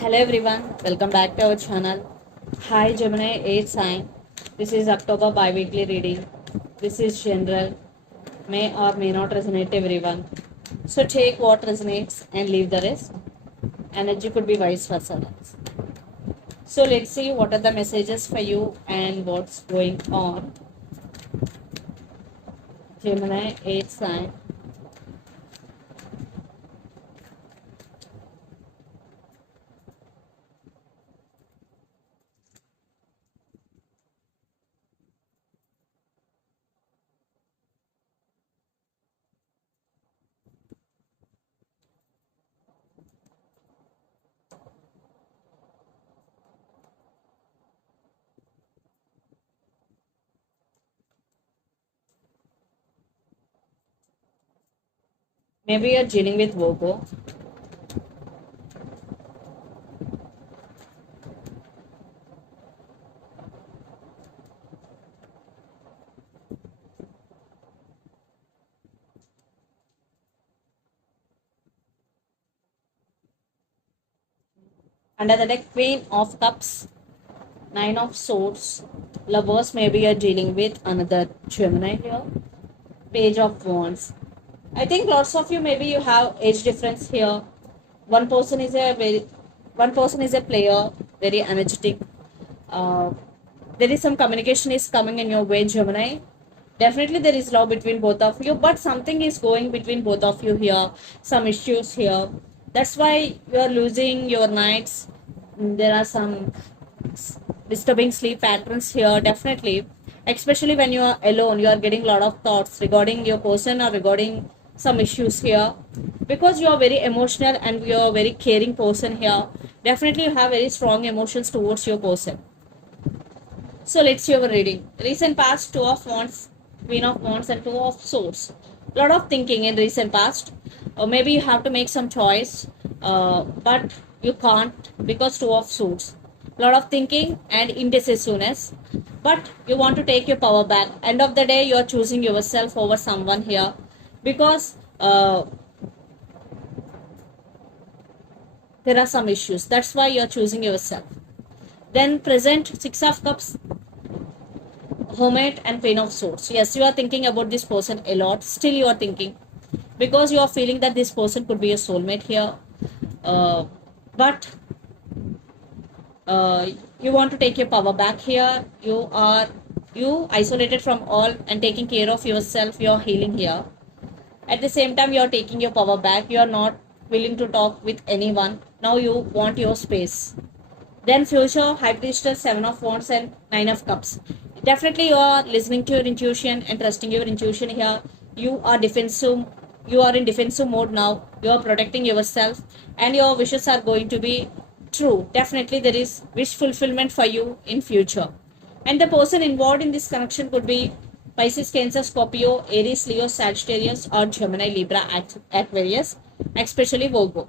Hello everyone, welcome back to our channel. Hi Gemini 8 sign. This is October bi-weekly reading. This is general, may or may not resonate everyone. So take what resonates and leave the rest. Energy could be vice versa. So let's see what are the messages for you and what's going on. Gemini 8 sign. Maybe you're dealing with Virgo. Under the deck, Queen of Cups, Nine of Swords, Lovers. Maybe you're dealing with another Gemini here. Page of Wands. I think lots of you, maybe you have age difference here. One person is a player, very energetic. Uh, there is some communication is coming in your way, Gemini. Definitely there is love between both of you, but something is going between both of you here. Some issues here. That's why you are losing your nights. There are some disturbing sleep patterns here, definitely, especially when you are alone. You are getting a lot of thoughts regarding your person or regarding some issues here, because you are very emotional and you are a very caring person here. Definitely you have very strong emotions towards your person. So let's see our reading. Recent past, Two of Wands, Queen of Wands, and Two of Swords. A lot of thinking in recent past. Maybe you have to make some choice, but you can't because Two of Swords. A lot of thinking and indecisiveness, but you want to take your power back. End of the day, you are choosing yourself over someone here, because there are some issues. That's why you are choosing yourself. Then present Six of Cups, Hermit, and Queen of Swords. Yes, you are thinking about this person a lot. Still, you are thinking because you are feeling that this person could be a soulmate here. But you want to take your power back here. You isolated from all and taking care of yourself. You are healing here. At the same time, you are taking your power back. You are not willing to talk with anyone. Now you want your space. Then future, High Priestess, Seven of Wands, and Nine of Cups. Definitely you are listening to your intuition and trusting your intuition here. You are defensive. You are in defensive mode now. You are protecting yourself, and your wishes are going to be true. Definitely there is wish fulfillment for you in future. And the person involved in this connection could be Pisces, Cancer, Scorpio, Aries, Leo, Sagittarius, or Gemini, Libra, Aquarius, especially Virgo.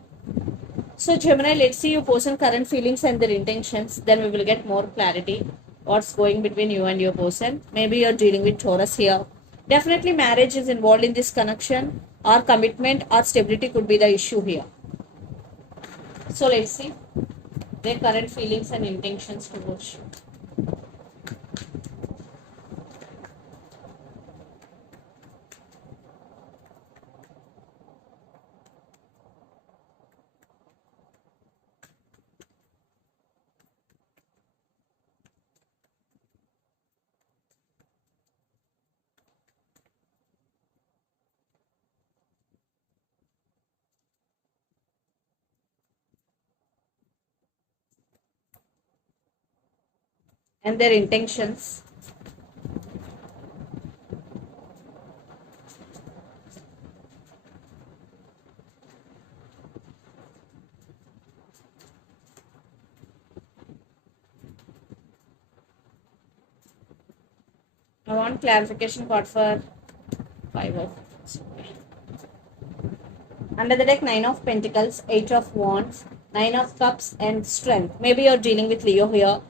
So Gemini, let's see your person current feelings and their intentions. Then we will get more clarity what's going between you and your person. Maybe you're dealing with Taurus here. Definitely marriage is involved in this connection, or commitment or stability could be the issue here. So let's see their current feelings and intentions towards you. And their intentions. I want clarification card for 5 of. Under the deck, Nine of Pentacles, Eight of Wands, Nine of Cups, and Strength. Maybe you're dealing with Leo here.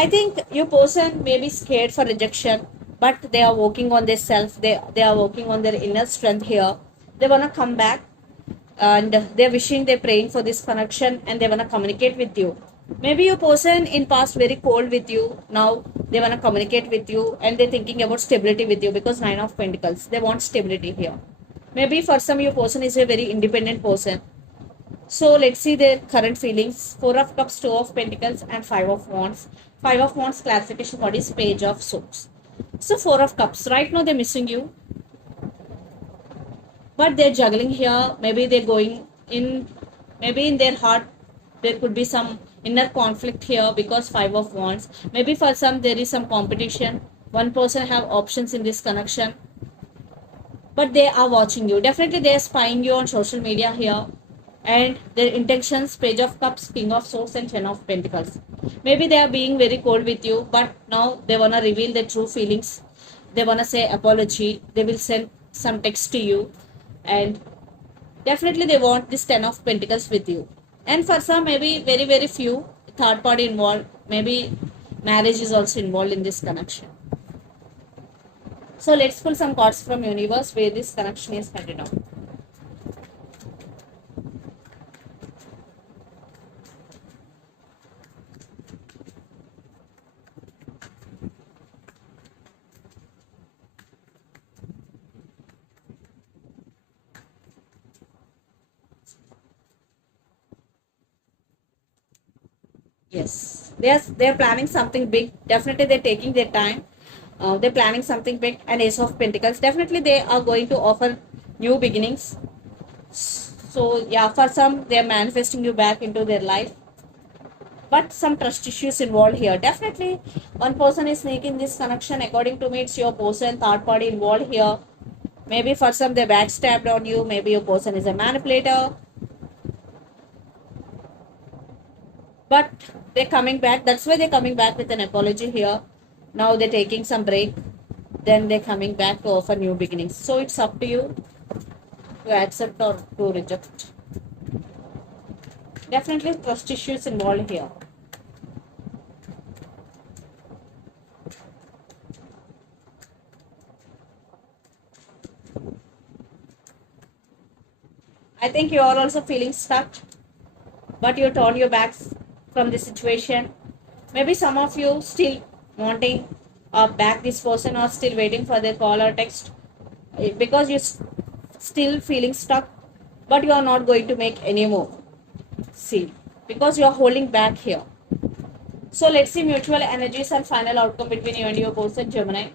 I think your person may be scared for rejection, but they are working on their self. They are working on their inner strength here. They want to come back. and they're wishing, they're praying for this connection, and they want to communicate with you. Maybe your person in past very cold with you, now they want to communicate with you, and they're thinking about stability with you, because Nine of Pentacles, they want stability here. Maybe for some your person is a very independent person. So let's see their current feelings. Four of Cups, Two of Pentacles, and Five of Wands. Five of Wands classification, what is Page of Swords. So Four of Cups, right now they're missing you, but they're juggling here. Maybe they're going in, maybe in their heart there could be some inner conflict here, because Five of Wands. Maybe for some there is some competition. One person have options in this connection, but they are watching you. Definitely they are spying you on social media here, and their intentions, Page of Cups, King of Swords, and Ten of Pentacles. Maybe they are being very cold with you, but now they want to reveal their true feelings. They want to say apology. They will send some text to you, and definitely they want this Ten of Pentacles with you. And for some, maybe very very few, third party involved. Maybe marriage is also involved in this connection. So let's pull some cards from universe where this connection is headed on. Yes, they're planning something big. Definitely, they're taking their time. They're planning something big. And Ace of Pentacles. Definitely, they are going to offer new beginnings. So yeah, for some, they're manifesting you back into their life. But some trust issues involved here. Definitely, one person is sneaking this connection. According to me, it's your person, third party involved here. Maybe for some, they backstabbed on you. Maybe your person is a manipulator. But they're coming back. That's why they're coming back with an apology here. Now they're taking some break, then they're coming back to offer new beginnings. So it's up to you to accept or to reject. Definitely trust issues involved here. I think you are also feeling stuck, but you turn your backs from the situation. Maybe some of you still wanting back this person, or still waiting for their call or text, because you're still feeling stuck, but you are not going to make any move. See, because you are holding back here. So let's see mutual energies and final outcome between you and your person, Gemini.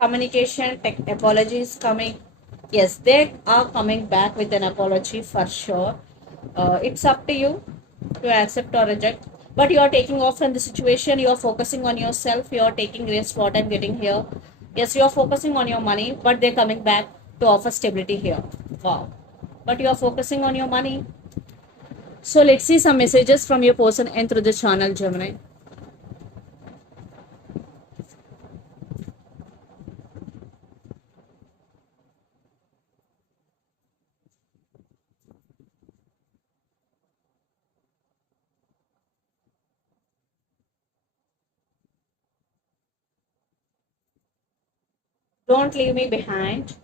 Communication, tech apologies coming. Yes, they are coming back with an apology for sure. It's up to you to accept or reject. But you are taking off from the situation. You are focusing on yourself. You are taking rest. What I'm getting here. Yes, you are focusing on your money, but they're coming back to offer stability here. Wow. But you are focusing on your money. So let's see some messages from your person and through the channel, Gemini. Don't leave me behind.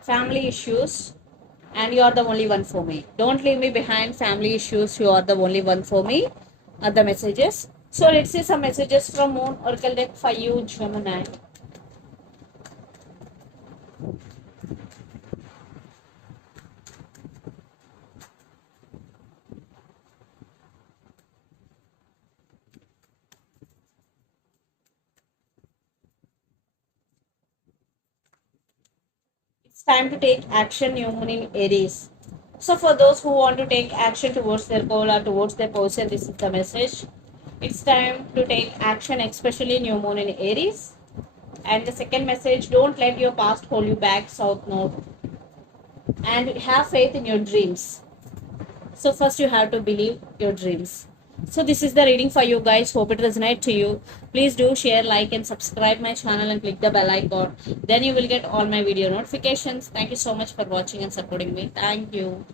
Family issues, and you are the only one for me. Don't leave me behind. Family issues, you are the only one for me. Are the messages. So let's see some messages from Moon Oracle deck for you, Gemini. It's time to take action, new moon in Aries. So for those who want to take action towards their goal or towards their person, this is the message. It's time to take action, especially new moon in Aries. And the second message, don't let your past hold you back, South Node. And have faith in your dreams. So first you have to believe your dreams. So this is the reading for you guys. Hope it resonates to you. Please do share, like, and subscribe my channel and click the bell icon. Then you will get all my video notifications. Thank you so much for watching and supporting me. Thank you.